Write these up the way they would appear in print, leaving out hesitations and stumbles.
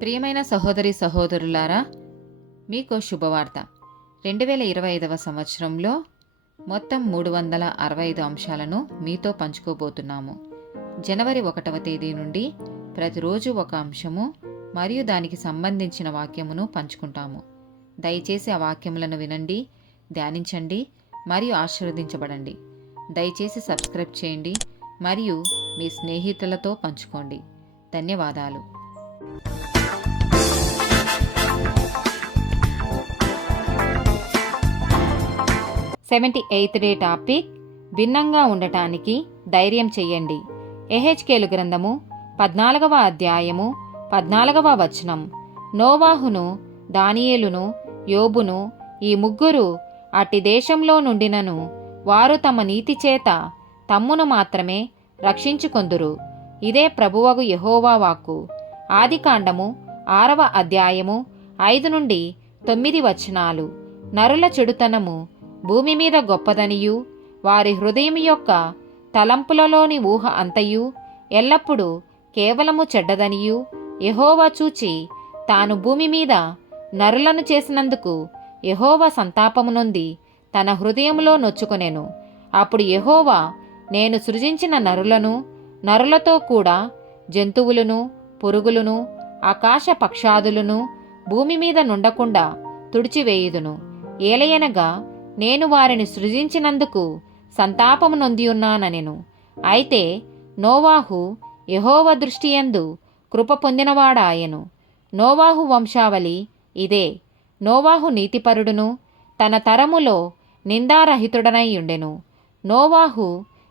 ప్రియమైన సహోదరి సహోదరులారా, మీకు శుభవార్త. 2025వ సంవత్సరంలో మొత్తం 365 అంశాలను మీతో పంచుకోబోతున్నాము. జనవరి 1వ తేదీ నుండి ప్రతిరోజు ఒక అంశము మరియు దానికి సంబంధించిన వాక్యమును పంచుకుంటాము. దయచేసి ఆ వాక్యములను వినండి, ధ్యానించండి మరియు ఆశీర్వదించబడండి. దయచేసి సబ్స్క్రైబ్ చేయండి మరియు మీ స్నేహితులతో పంచుకోండి. ధన్యవాదాలు. 78th డే టాపిక్, భిన్నంగా ఉండటానికి ధైర్యం చెయ్యండి. ఎహెచ్కేలు గ్రంథము 14వ అధ్యాయము 14వ వచనం. నోవాహును, దానియేలును, యోబును ఈ ముగ్గురు అట్టి దేశంలో నుండినను వారు తమ నీతి చేత తమ్మును మాత్రమే రక్షించుకొందురు. ఇదే ప్రభువగు యెహోవా వాక్కు. ఆదికాండము 6వ అధ్యాయము 5 నుండి 9 వచనాలు. నరుల చెడుతనము భూమి మీద గొప్పదనియు, వారి హృదయం యొక్క తలంపులలోని ఊహ అంతయు ఎల్లప్పుడూ కేవలము చెడ్డదనియు యెహోవా చూచి తాను భూమి మీద నరులను చేసినందుకు యెహోవా సంతాపము నొంది తన హృదయములో నొచ్చుకొనెను. అప్పుడు యెహోవా, నేను సృజించిన నరులను, నరులతో కూడా జంతువులను, పురుగులను, ఆకాశ పక్షాదులను భూమి మీద నుండకుండా తుడిచివేయుదును. ఏలయనగా నేను వారిని సృజించినందుకు సంతాపము నొందియున్నానెను. అయితే నోవాహు యెహోవా దృష్టియందు కృప పొందినవాడాయెను. నోవాహు వంశావళి ఇదే. నోవాహు నీతిపరుడును, తన తరములో నిందారహితుడనై ఉండెను. నోవాహు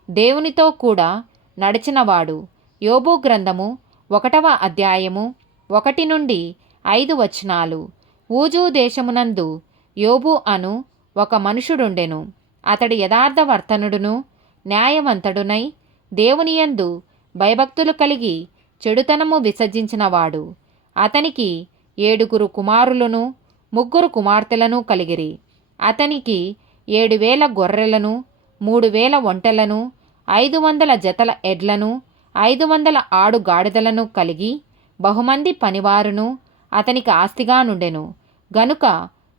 దేవునితో కూడా నడిచినవాడు. యోబు గ్రంథము 1వ అధ్యాయము 1 నుండి 5 వచనాలు. ఊజు దేశమునందు యోబు అను ఒక మనుషుడుండెను. అతడు యథార్థవర్తనుడును, న్యాయవంతుడునై దేవునియందు భయభక్తులు కలిగి చెడుతనము విసర్జించినవాడు. అతనికి 7 కుమారులను 3 కుమార్తెలను కలిగిరి. అతనికి 7,000 గొర్రెలను, 3,000 ఒంటెలను, 500 జతల ఎడ్లను, 500 ఆడుగాడిదలను కలిగి బహుమంది పనివారును అతనికి ఆస్తిగా నుండెను. గనుక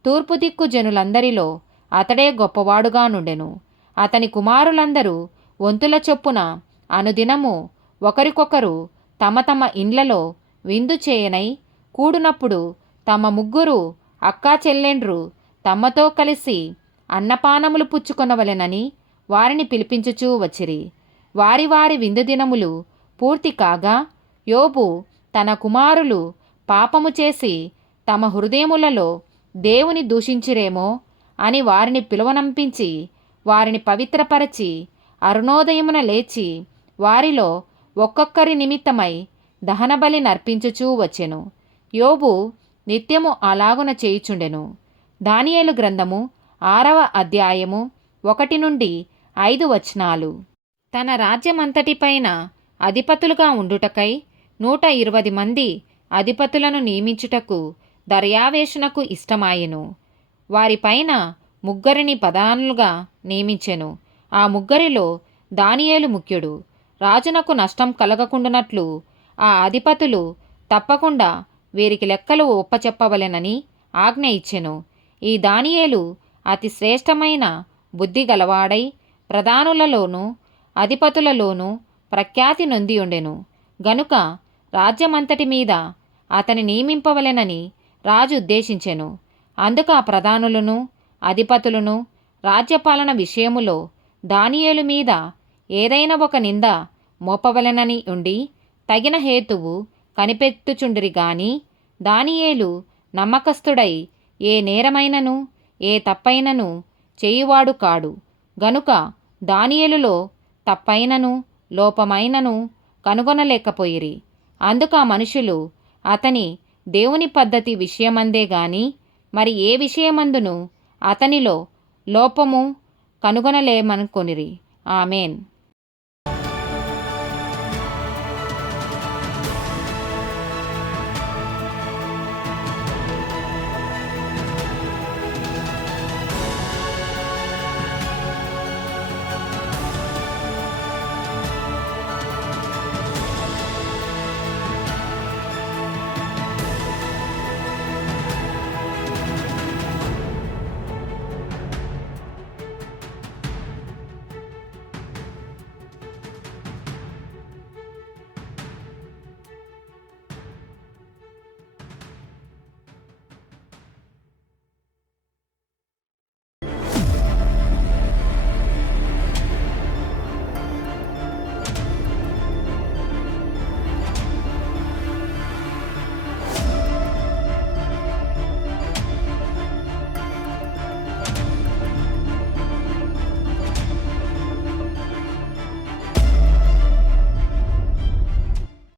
తూర్పు దిక్కు జనులందరిలో అతడే గొప్పవాడుగా నుండెను. అతని కుమారులందరూ వంతుల చొప్పున అనుదినము ఒకరికొకరు తమ తమ ఇండ్లలో విందు చేయనై కూడునప్పుడు తమ 3 అక్కా చెల్లెండ్రు తమతో కలిసి అన్నపానములు పుచ్చుకొనవలెనని వారిని పిలిపించుచూ వచ్చిరి. వారి వారి విందు దినములు పూర్తి కాగా యోబు తన కుమారులు పాపము చేసి తమ హృదయములలో దేవుని దూషించిరేమో అని వారిని పిలువనంపించి వారిని పవిత్రపరచి అరుణోదయమున లేచి వారిలో ఒక్కొక్కరి నిమిత్తమై దహనబలి నర్పించుచూ వచ్చెను. యోబు నిత్యము అలాగున చేయుచుండెను. దానియేలు గ్రంథము 6వ అధ్యాయము 1 నుండి 5 వచనాలు. తన రాజ్యమంతటిపైన అధిపతులుగా ఉండుటకై 120 మంది అధిపతులను నియమించుటకు దర్యావేషునకు ఇష్టమాయెను. వారిపైన 3 ప్రధానులుగా నియమించెను. ఆ 3లో దానియేలు ముఖ్యుడు. రాజునకు నష్టం కలగకుండానట్లు ఆ అధిపతులు తప్పకుండా వీరికి లెక్కలు ఒప్పచెప్పవలెనని ఆజ్ఞ ఇచ్చెను. ఈ దానియేలు అతి శ్రేష్టమైన బుద్ధి గలవాడై ప్రధానులలోనూ అధిపతులలోనూ ప్రఖ్యాతి నొందియుండెను. గనుక రాజ్యమంతటి మీద అతని నియమింపవలెనని రాజు ఉద్దేశించెను. అందుకు ఆ ప్రధానులను అధిపతులను రాజ్యపాలన విషయములో దానియేలు మీద ఏదైనా ఒక నింద మోపవలెనని ఉండి తగిన హేతువు కనిపెట్టుచుండిరి గాని దానియేలు నమ్మకస్తుడై ఏ నేరమైనను ఏ తప్పైనను చేయువాడు కాడు. గనుక దానియేలులో తప్పైనను లోపమైనను కనుగొనలేకపోయిరి. అందుకు ఆ మనుషులు అతని దేవుని పద్ధతి విషయమందే గాని మరి ఏ విషయమందును అతనిలో లోపము కనుగొనలేమనుకొనిరి. ఆమేన్.